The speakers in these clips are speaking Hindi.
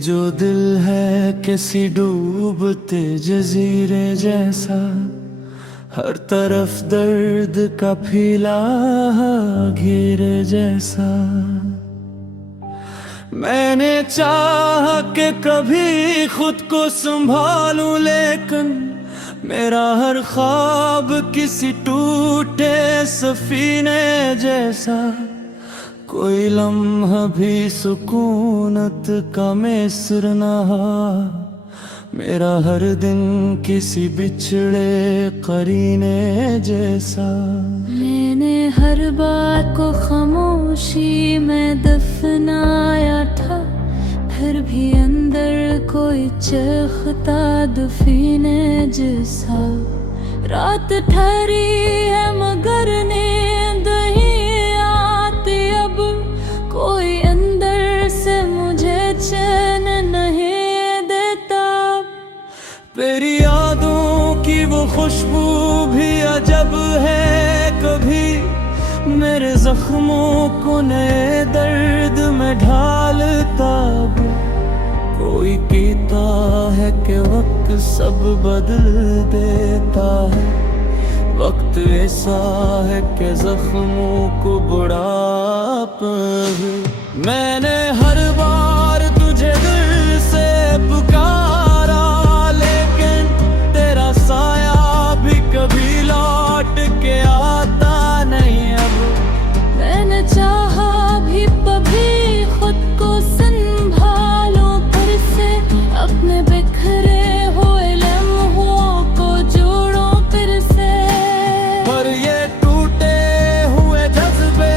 जो दिल है किसी डूबते जजीरे जैसा, हर तरफ दर्द का फैला घेरे जैसा। मैंने चाहा कि कभी खुद को संभालूं, लेकिन मेरा हर ख्वाब किसी टूटे सफीने जैसा। कोई लम्हा भी सुकूनत का मिस्र ना हो, मेरा हर दिन किसी बिछड़े करीने जैसा। मैंने हर बात को खामोशी में दफनाया था, फिर भी अंदर कोई चखता दफीने जैसा। रात ठहरी है मगर नींद ही आती अब, कोई अंदर से मुझे चैन नहीं देता। तेरी यादों की वो खुशबू भी अजब है, कभी मेरे जख्मों को नए दर्द में ढालता। कोई कहता है कि वक्त सब बदल देता है, वक्त ऐसा है कि जख्मों को बुढ़ापा है। मैंने हर बार तुझे दिल से पुकारा, लेकिन तेरा साया भी कभी लौट के आता नहीं अब। मैंने चाहा भी कभी खुद को संभालूं फिर से, अपने बिखरे हुए लम्हों को जोड़ूं फिर से। पर ये टूटे हुए जज्बे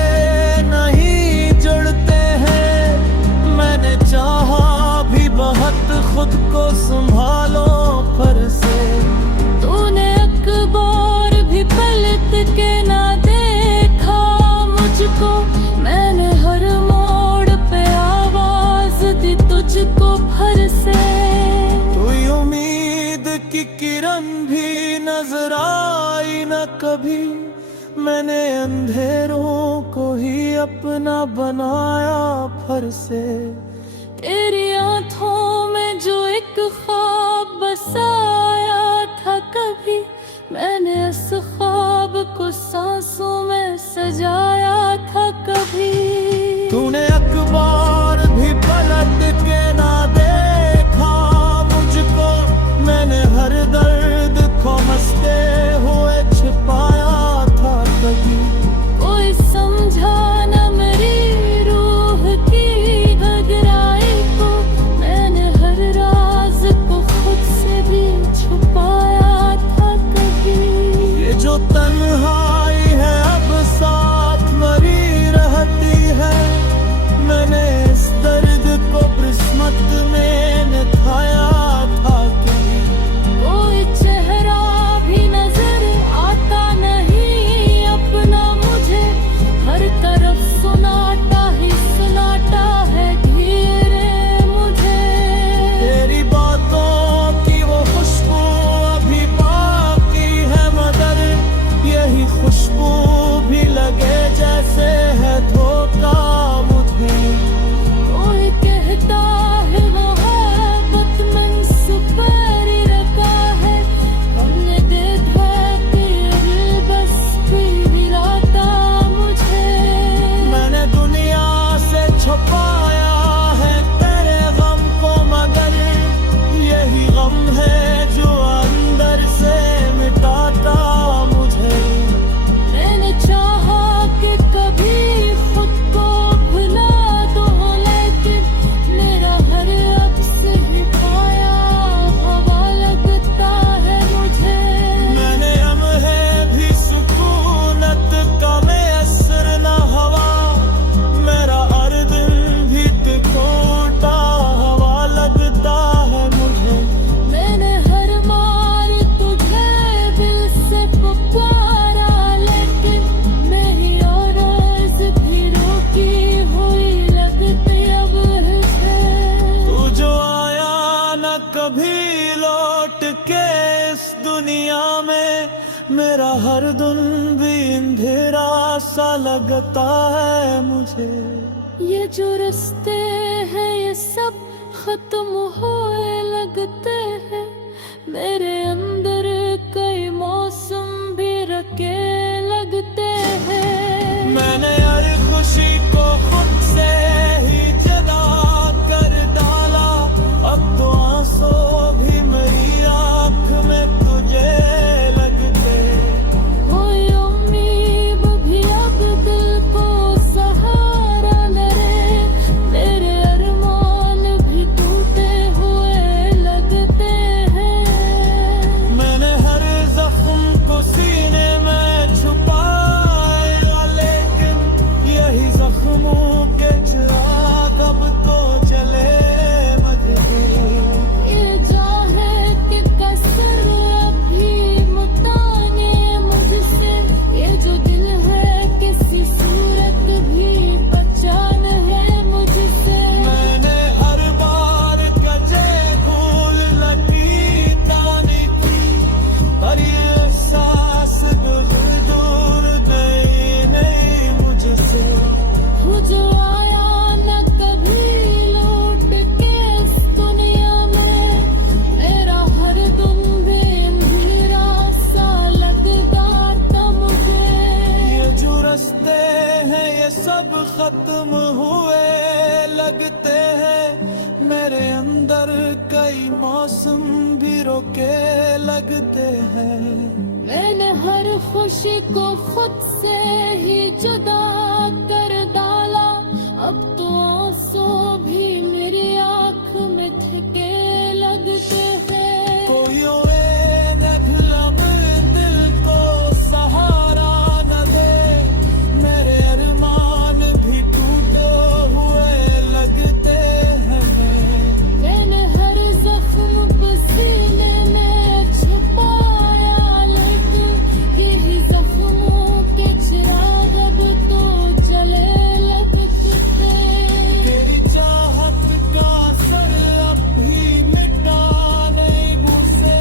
नहीं जुड़ते हैं। मैंने चाहा भी बहुत खुद को संभालो फिर से। तूने अखबार भी पलट के ना देखा मुझको, मैंने हर मोड़ पे आवाज दी तुझको फिर से। कोई उम्मीद की किरण भी नजर आई न कभी, मैंने अंधेरों को ही अपना बनाया फिर से। तेरी आँखों में जो एक ख्वाब बसाया था कभी, मैंने उस ख्वाब को सांसों में सजाया था कभी। तूने अखबार भी पलट के ना देखा मुझको, मैंने हर दर्द को मसते हुए छिपाया था कभी। कोई समझा न मेरी रूह की घबराई को, मैंने हर राज को खुद से भी छुपाया था कभी। ये जो तन्हाई है अब साथ मरी रहती है, मैंने इस दर्द को किस्मत में निभाया था कभी। कोई चेहरा भी नजर आता नहीं अपना मुझे, हर तरफ सुनाटा ही सुनाटा है घेरे मुझे। तेरी बातों की वो खुशबू अभी बाकी है, मगर यही खुशबू भी लगे जैसे है धोखा मुझे। कोई कहता है मोहब्बत मन सुपारी रखा है, हमने देखा कि दिल बस पिघलाता मुझे। मैंने दुनिया से छुपाया है तेरे गम को, मगर यही गम है जो अंदर से मिटाता मुझे। मैंने चाहा कि कभी खुद को भुला दो, लेकिन मेरा हर अक्स ही पाया हवा लगता है मुझे। मैंने लम्हे भी सुकूनत का मैसर न हवा, मेरा हर दिन भी तिकोटा हवा लगता है मुझे। मैंने हर मार तुझे दिल से पुकारा, लेकिन मेरी आवाज़ भी रोकी हुई लगती अब है। तू जो आया न कभी लौट के इस दुनिया में, मेरा हर दिन भी अंधेरा सा लगता है मुझे। ये जो रिश्ते हैं ये सब खत्म होए लगते हैं, मेरे अंदर कई मौसम भी रखे लगते हैं। मैंने हर खुशी को खुद से ही जदा कर डाला, अब तो आंसू भी मेरी आंख में तुझे लगते। कोई उम्मीद भी अब दिल को सहारा न रहे, मेरे अरमान भी टूटे हुए लगते हैं। मैंने हर जख्म को सीने में छुपाया, लेकिन यही जख्मों के चिराग अब तो जले मजबूर। ये जाहे कि कसर अभी मुताने मुझसे, ये जो दिल है किसी सूरत भी पहचान है मुझसे। मैंने हर बार कजे भूल लगी तानी थी, पर ये एहसास दूर गई नहीं मुझसे। हो जो आया न कभी लौट के इस दुनिया में, मेरा हर दम बेअंधेरा सा लगता था मुझे। ये जो रास्ते हैं ये सब खत्म हुए लगते हैं, मेरे अंदर कई मौसम भी रोके लगते हैं। मैंने हर खुशी को खुद से ही जुदा कर डाला, अब तो आंसू भी मेरी आंख में ठिके लगते हैं। कोई ओए नगलब दिल को सहारा न दे, मेरे अरमान भी टूटे हुए लगते हैं। मैंने हर जख्म पसीने में छुपाया, लेकिन यही जख्मों के चिराग अब तो जले लगते। तेरी चाहत का असर अब भी मिटा नहीं मुझसे,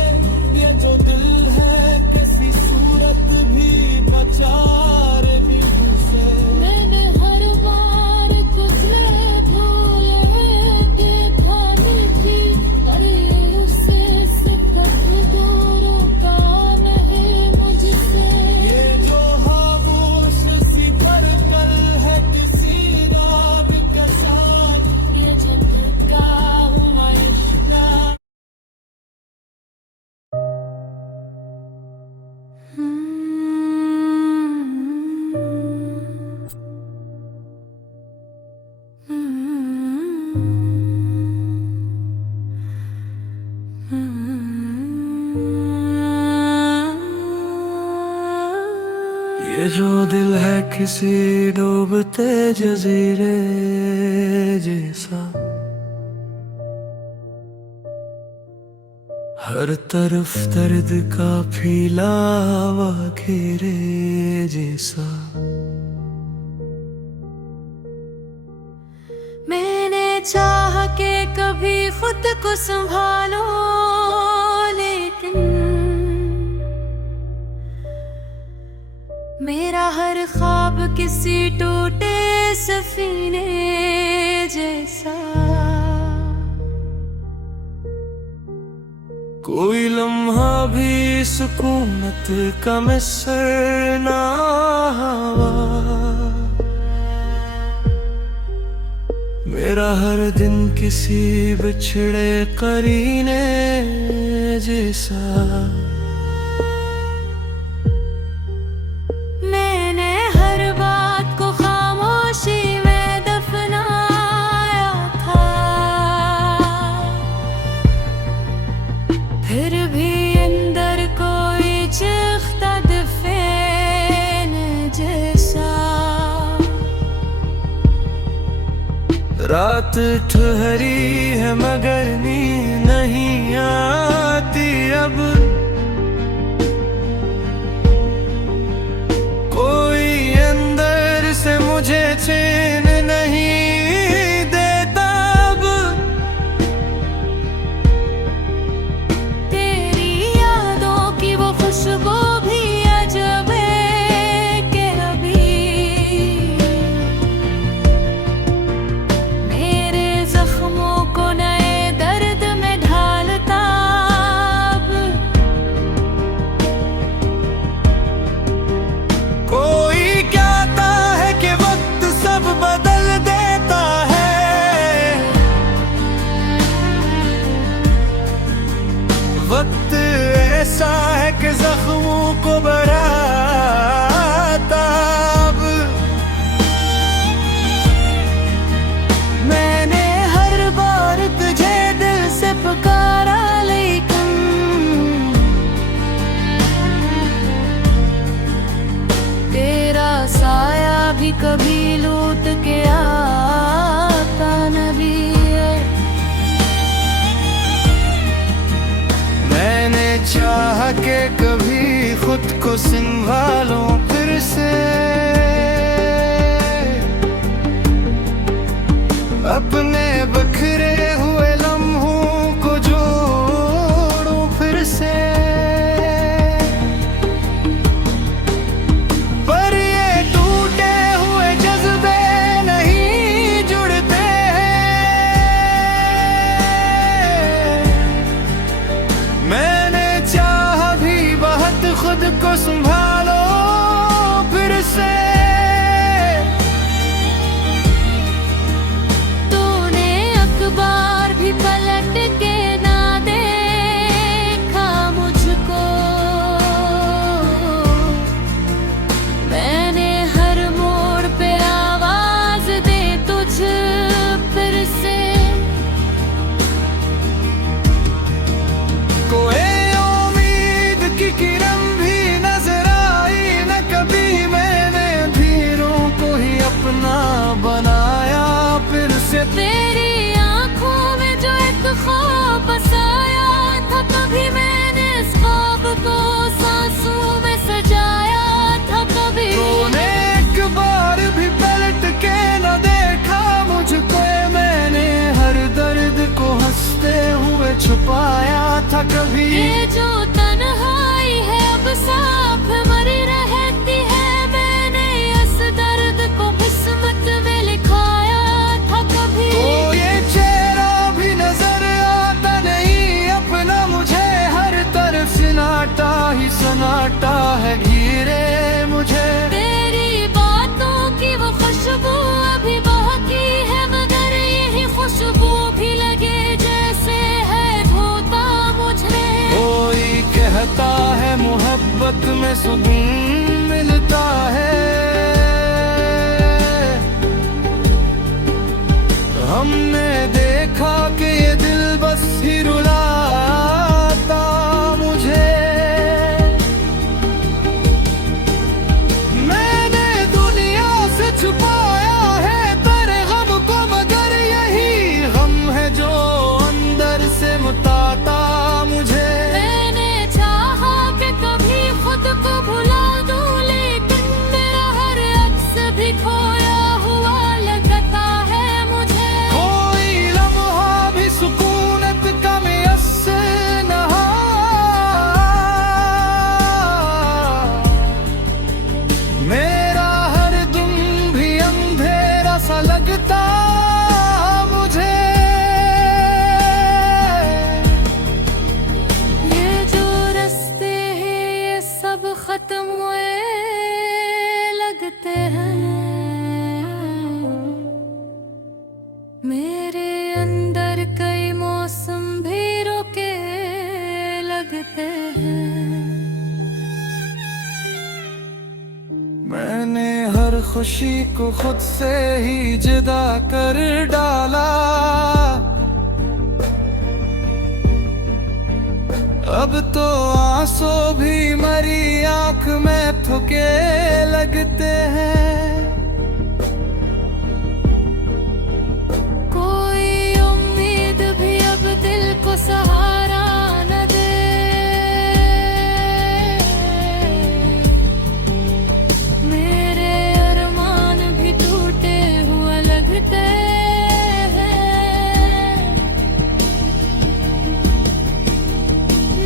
ये जो दिल है किसी सूरत भी बचा रे भी मुझसे। मैंने हर बार गुजरे भूले के थामी थी, पर ये उससे सिफर दूर का नहीं मुझसे। ये जो खामोश सी भरकल है किसी रात के साथ, ये जो थका हूँ मैं इतना। ये जो दिल है किसी डूबते जजीरे जैसा, हर तरफ दर्द का फैलावा घेरे जैसा। मैंने चाह के कभी खुद को संभालो, लेकिन मेरा हर ख्वाब किसी टूटे सफीने जैसा। कोई लम्हा भी सुकूनत का मिसर ना हुआ, मेरा हर दिन किसी बिछड़े करीने जैसा। मैंने हर बात को खामोशी में दफनाया था, फिर भी अंदर कोई चिख्ता दफन जैसा। रात ठहरी है मगर नींद नहीं आती अब, कोई अंदर से मुझे चैन नहीं देता अब। तेरी यादों की वो खुशबू भी अजब है कि अभी मेरे जख्मों को नए वक्त ऐसा है कि जख्मों को बढ़ाता अब। मैंने हर बार तुझे दिल से पुकारा, लेकिन तेरा साया भी कभी लौट के आता नहीं है। मैंने चाह के कभी खुद को संभालूं फिर से, अपने बिखरे हुए लम्हों को जोड़ूं फिर से। पर ये टूटे हुए जज्बे नहीं जुड़ते हैं। मैंने चाह भी बहुत खुद को संभालो फिर से। तूने अखबार भी पलट के ना देखा मुझको, मैंने हर मोड़ पे आवाज दे तुझ फिर से। कोई उम्मीद की किरण भी नजर आई न कभी। मैंने धीरों को ही अपना बनाया फिर से। तेरी आंखों में जो एक ख्वाब बसाया था, कभी मैंने इस ख्वाब को सांसों में सजाया था कभी। तूने एक बार भी पलट के न देखा मुझको, मैंने हर दर्द को हंसते हुए छुपाया था कभी। ये जो तन्हाई है अब साफ मरी रहती है, मैंने इस दर्द को किस्मत में लिखाया था कभी। तो ये चेहरा भी नजर आता नहीं अपना मुझे, हर तरफ सन्नाटा ही सन्नाटा है घेरे मुझे। तेरी बातों की वो खुशबू अभी बाकी है, मगर यही खुशबू भी लगे जैसे है धोता मुझे। कोई कहता है मोहब्बत में सुकून मिलता है, हमने देखा कि ये दिल बस ही रुलाता मुझे। मैंने दुनिया से छुपाया है तेरे गम को, मगर यही गम है जो अंदर से मुताता मुझे। मैंने चाहा कि कभी खुद को भुला दूं, लेकिन मेरा हर अक्स भी खोया हुआ लगता है मुझे। कोई लम्हा भी सुकूनत का मुयस्सर न हो, मेरा हर दिन भी अंधेरा सा लगता मुझे। ये जो रास्ते हैं ये सब खत्म हुए लगते हैं, मेरे अंदर कई मौसम भी रुके लगते हैं। मैंने हर खुशी को खुद से ही जुदा कर डाला, अब तो आंसू भी मरी आंख में थुके लगते हैं। कोई उम्मीद भी अब दिल को सहारा न दे, मेरे अरमान भी टूटे हुए लगते हैं।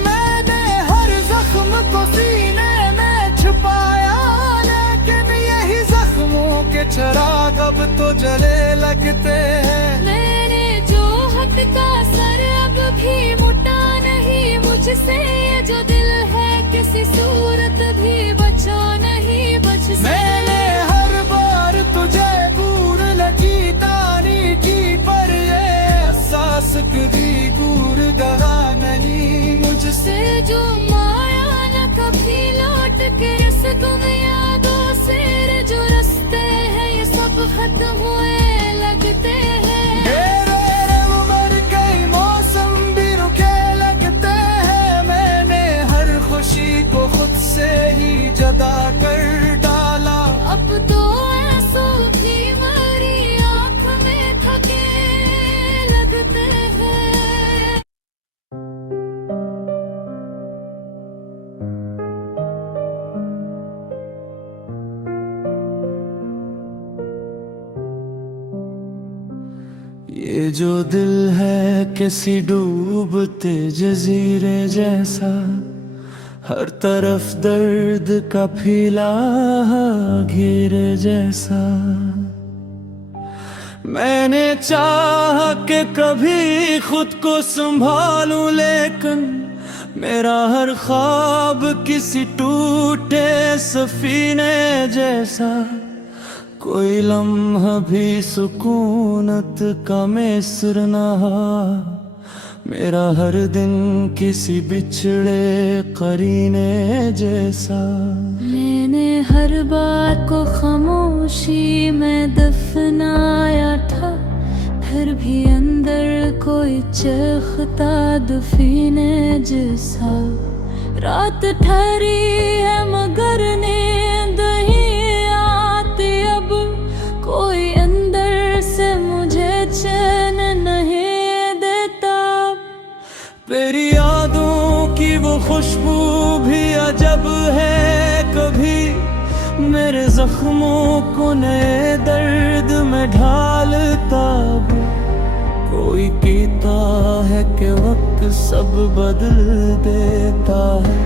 मैंने हर जख्म को सीने में छुपाया, लेकिन यही जख्मों के चिराग अब तो जले लगते हैं। मेरे जो हक का सर अब भी मुटा नहीं मुझसे, ये जो दिल है किसी सूरत भी बचा नहीं बच से। मैंने हर बार तुझे दूर लगी तारी की, पर ये एहसास कभी दूर गया नहीं मुझसे। ये जो दिल है किसी डूबते जजीरे जैसा, हर तरफ दर्द का फैला घेरे जैसा। मैंने चाहा कि कभी खुद को संभालूं, लेकिन मेरा हर ख्वाब किसी टूटे सफीने जैसा। कोई लम्हा भी सुकूनत का मैसर ना, मेरा हर दिन किसी बिछड़े करीने जैसा। मैंने हर बात को खामोशी में दफनाया था, फिर भी अंदर कोई चखता दफीने जैसा। रात ठहरी है मगर नींद ही आती अब, कोई अंदर से मुझे चैन नहीं देता। तेरी यादों की वो खुशबू भी अजब है, कभी मेरे जख्मों को नए दर्द में ढालता। कोई कहता है कि वक्त सब बदल देता है,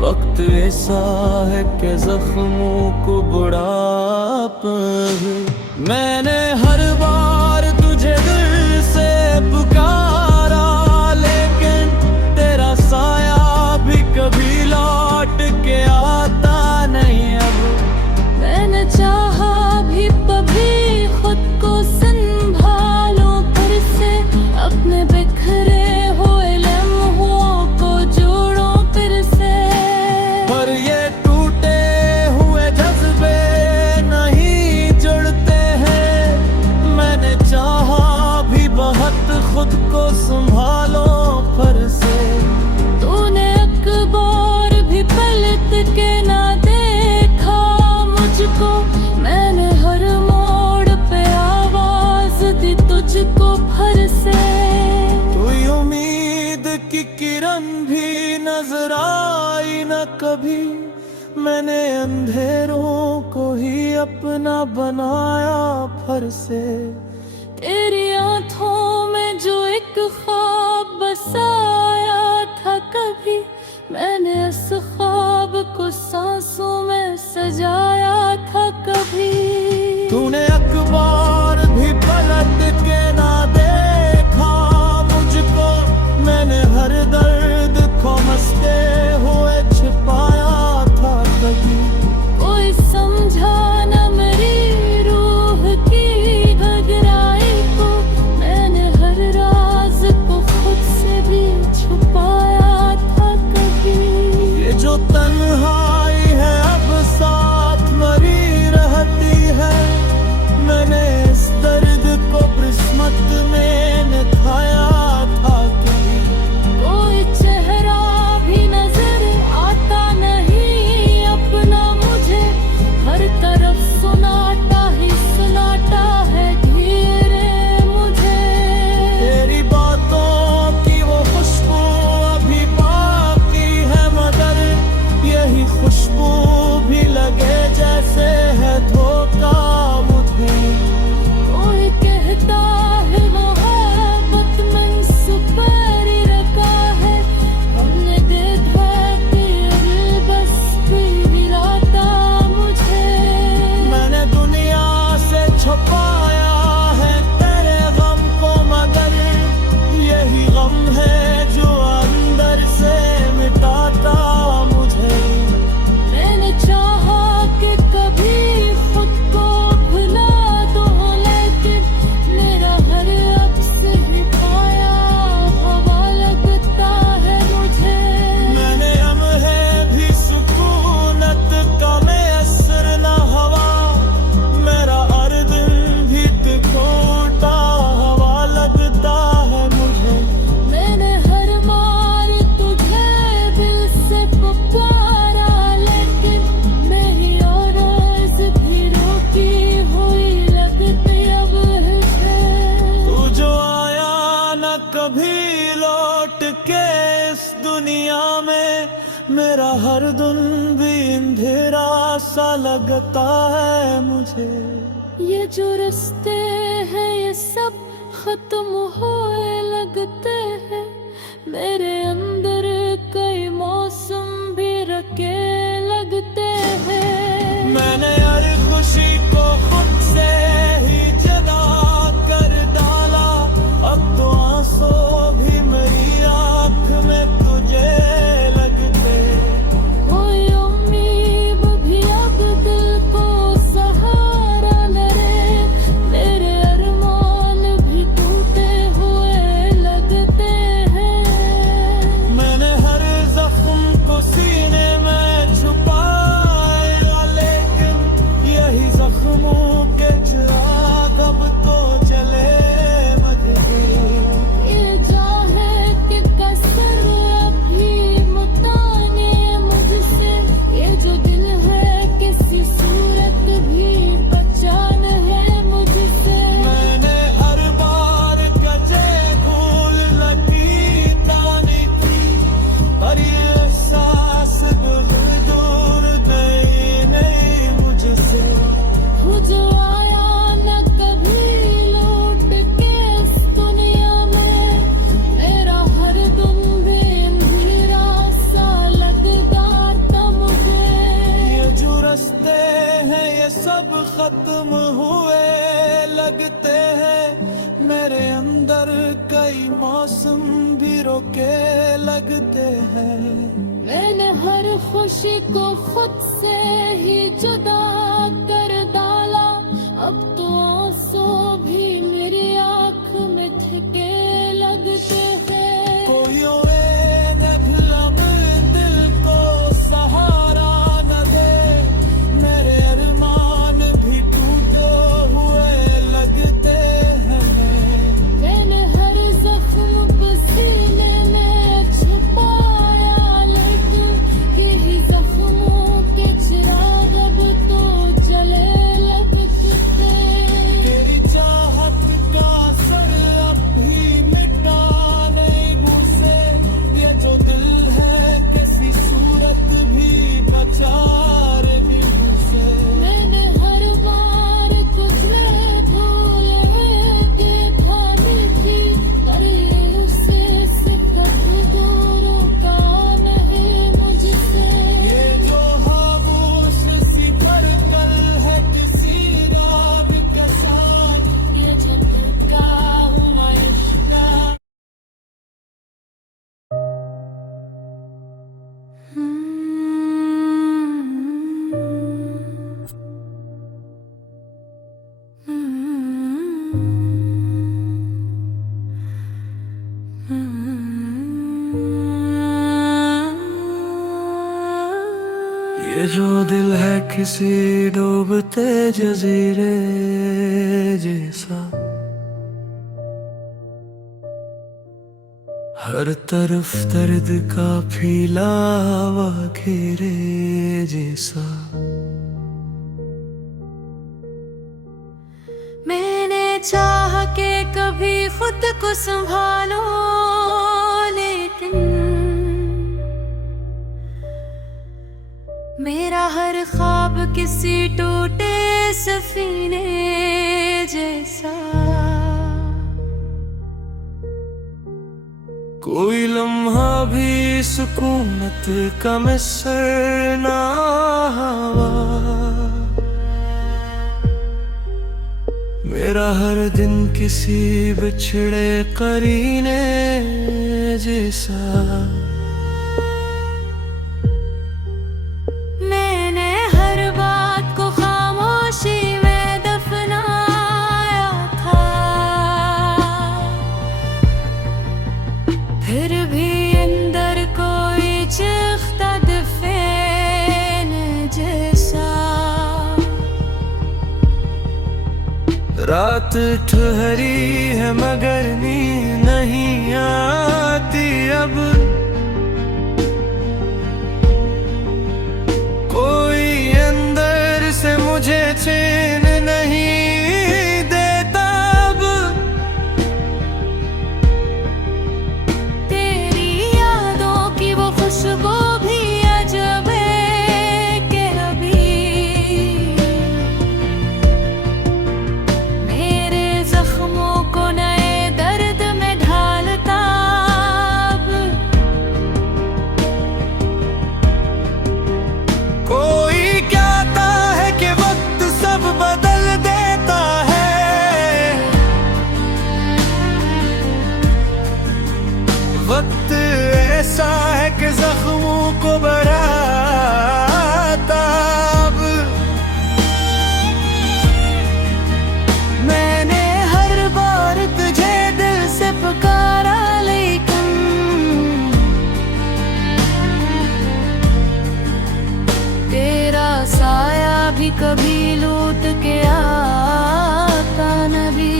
वक्त ऐसा है कि जख्मों को बुढ़ापा है। मैंने हर बार तुझे दिल से पुकारा, लेकिन तेरा साया भी कभी लौट के आता नहीं अब। मैंने चाहा भी कभी खुद को संभालो, फिर से अपने बिखरे हुए लम्हों को जोड़ो फिर से। पर ये टूटे हुए जज्बे नहीं जुड़ते हैं। मैंने चाहा भी बहुत खुद को संभालो फिर से। तूने अकबर भी पलट के ना देखा मुझको, मैंने हर मोड़ पे आवाज दी तुझको फिर से। कोई उम्मीद की किरण भी नजर आई न कभी, मैंने अंधेरों को ही अपना बनाया फिर से। तेरी आंखों में जो एक ख्वाब बसाया था कभी, मैंने उस ख्वाब को सांसों में सजाया था कभी। तूने अखबार भी पलट के ना देखा मुझको, मैंने हर दर्द को मसते हुए छिपाया था कभी। कोई समझा न मेरी रूह की घबराई को, मैंने हर राज को खुद से भी छुपाया था कभी। ये जो तन्हाई है अब साथ मरी रहती है, मैंने इस दर्द को किस्मत में निभाया था कभी। कोई चेहरा भी नजर आता नहीं अपना मुझे, हर तरफ सुनाटा ही सुनाटा है घेरे मुझे। तेरी बातों की वो खुशबू अभी बाकी है, मगर यही खुशबू भी लगे जैसे है धोखा मुझे। कोई कहता है मोहब्बत में सुपारी रखा है, हमने देखा कि दिल बस फिर मिलाता मुझे। मैंने दुनिया से छुपाया है तेरे गम को, मगर यही गम है जो अंदर से मिटाता मुझे। मैंने चाहा कि कभी खुद को भुला दो, लेकिन मेरा हर अक्स ही पाया हवा लगता है मुझे। मैंने लम्हे भी सुकूनत का मैसर न हवा, मेरा हर दिन भी तिकोटा हवा लगता है मुझे। मैंने हर बार तुझे दिल से पुकारा, लेकिन मेरी आवाज़ भी रोकी हुई लगती अब है। तू जो आया न कभी लौट के इस दुनिया में, मेरा हर दिन भी अंधेरा सा लगता है मुझे। ये जो रिश्ते हैं ये सब खत्म होए लगते हैं, मेरे अंदर कई मौसम भी रखे लगते हैं। मैंने हर खुशी को खुद से ही जुदा कर डाला, अब तो आंसू भी मेरी आँख में तुझे लगते। कोई उम्मीद भी अब दिल को सहारा न रहे, मेरे अरमान भी टूटे हुए लगते हैं। मैंने हर जख्म को सीने में छुपाया, लेकिन यही जख्मों के चिराग अब तो जले मजबूर। ये चाहे कि कसर अभी मुताने मुझसे, ये जो दिल है किसी सूरत भी पहचान है मुझसे। मैंने हर बार गजे भूल लगी तानी थी, पर ये एहसास दूर दूर गई नहीं मुझसे। वो जो आया न कभी लौट के इस दुनिया में, मेरा हर दम बेअंधेरा सा लगता था मुझे। ये जो रास्ते हैं ये सब खत्म हुए लगते हैं, मेरे अंदर कई मौसम भी रोके लगते हैं। मैंने हर खुशी को खुद से ही जुदा कर डाला, अब तो आंसू भी मेरी आँख में थे लगते हैं। कोई ओए नगलम दिल को सहारा न दे, मेरे अरमान भी टूटे हुए लगते हैं। मैंने हर जख्म को सीने में छुपाया, लेकिन यही जख्मों के चिराग अब तो जले लगते। तेरी चाहत का असर अब भी मिटा नहीं मुझसे, ये जो दिल है किसी सूरत भी बचा रे भी मुझसे। मैंने हर बार तुझे भूले के ठानी थी, पर ये उससे सिकट दूरों का नहीं मुझसे। ये जो खामोश सी भरकल है किसी रात के साथ, ये झटका हूँ मैं इश्क का। ये जो दिल है किसी डूबते जजीरे जैसा, हर तरफ दर्द का फैलावा घेरे जैसा। मैंने चाहा के कभी खुद को संभालो, लेकिन मेरा हर ख्वाब किसी टूटे सफीने जैसा। कोई लम्हा भी सुकूनत का मिसर ना हुआ, मेरा हर दिन किसी बिछड़े करीने जैसा। मैंने हर बात को खामोशी में दफनाया था, फिर भी अंदर कोई चिख्ता दफन जैसा। रात ठहरी है मगर नींद नहीं आती अब, कोई अंदर से मुझे चैन नहीं देता अब। तेरी यादों की वो खुशबू भी अजब है कि अभी मेरे जख्मों को नए भी कभी लूट के आता नबी।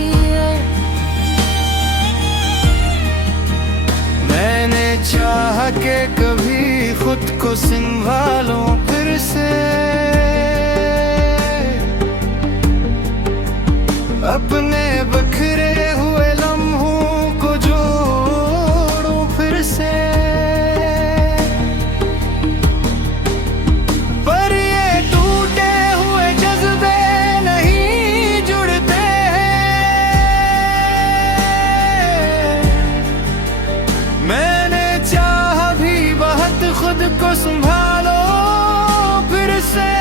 मैंने चाह के कभी खुद को संभालूं फिर से, अपने बखरे हुए लम्हों को जोड़ूं फिर से। पर ये टूटे हुए जज्बे नहीं जुड़ते हैं। मैंने चाह भी बहुत खुद को संभालो फिर से।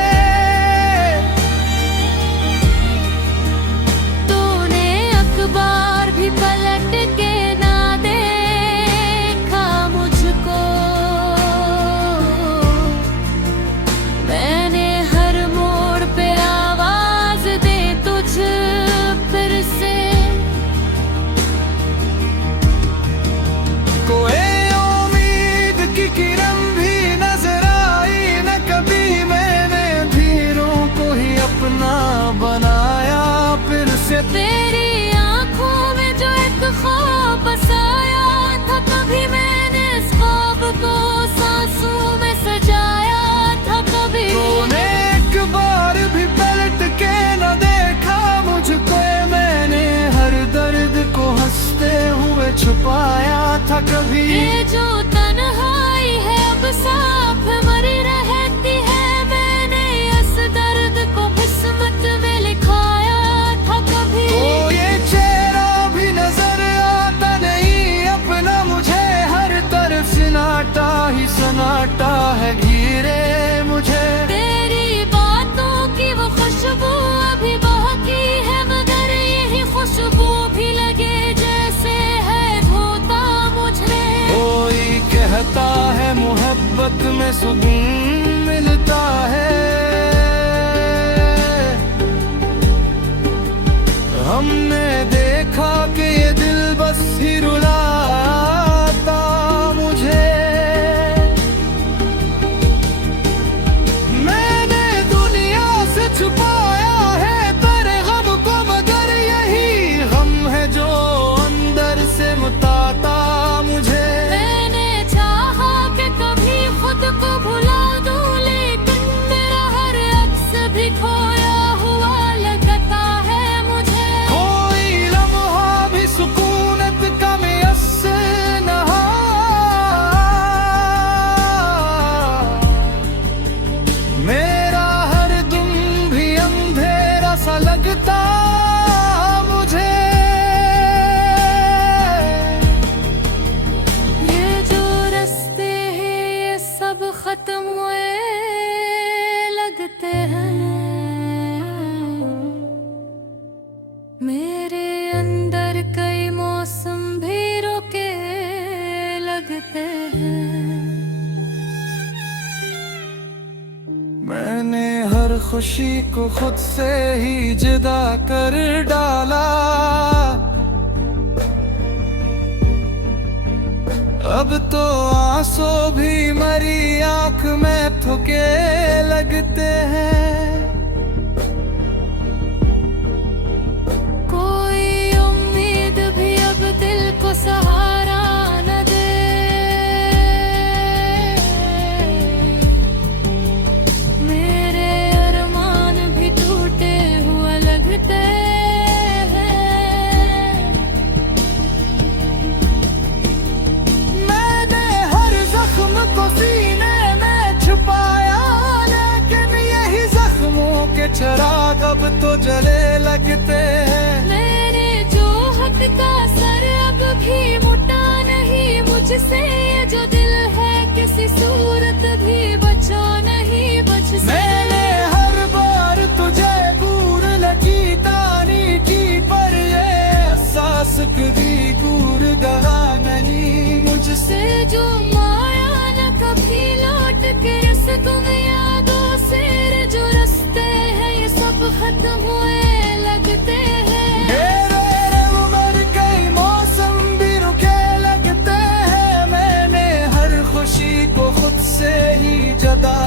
बार भी पलट के ना देखा मुझको, मैंने हर मोड़ पे आवाज दे तुझ फिर से। कोई उम्मीद की किरण भी नजर आई न कभी, मैंने धीरों को ही अपना बनाया फिर से। तेरी ख्वाब बसाया था कभी, मैंने इस ख्वाब को सांसों में सजाया था कभी। तूने एक बार भी पलट के न देखा मुझको, मैंने हर दर्द को हंसते हुए छुपाया था कभी। ये जो तन्हाई है अब साफ मरी रहती है, मैंने इस दर्द को किस्मत में लिखाया था कभी। तो ये चेहरा भी नजर सन्नाटा ही सन्नाटा है घिरे मुझे। तेरी बातों की वो खुशबू अभी बाकी है, मगर यही खुशबू भी लगे जैसे है धोता मुझे। कोई कहता है मोहब्बत में सुकून मिलता है, हमने देखा कि ये दिल बस ही रुलाता मुझे। मैंने दुनिया से छुपाया है तेरे गम को, मगर यही गम है जो अंदर से मुताता मुझे। मैंने चाहा कि कभी खुद को भुला दूं, लेकिन मेरा हर अक्स भी खोया हुआ लगता है मुझे। कोई लम्हा भी सुकूनत का मैस्सर न हो, मेरा हर दिन भी अंधेरा सा लगता मुझे। ये जो रास्ते हैं ये सब खत्म हुए लगते हैं, मेरे अंदर कई मौसम भी रुके लगते हैं। मैंने हर खुशी को खुद से ही जुदा कर डाला, अब तो आंसू भी मरी आंख में थुके लगते हैं। कोई उम्मीद भी अब दिल को सहारा न दे, मेरे अरमान भी टूटे हुए लगते हैं। मैंने हर जख्म को सीने में छुपाया, लेकिन यही जख्मों के चिराग अब तो जले लगते हैं। मेरे जो हक का सर अब भी मुटा नहीं मुझसे, ये जो दिल है किसी सूरत भी बचा नहीं बच से। मैंने हर बार तुझे दूर लगी तानी की, पर ये एहसास कभी दूर गया नहीं मुझसे। जो माया न कभी लौट के इस गुम यादों से, जो रास्ते हैं ये सब खत्म हुए लगते हैं। मेरे उम्र कई मौसम भी रुके लगते हैं, मैंने हर खुशी को खुद से ही जदा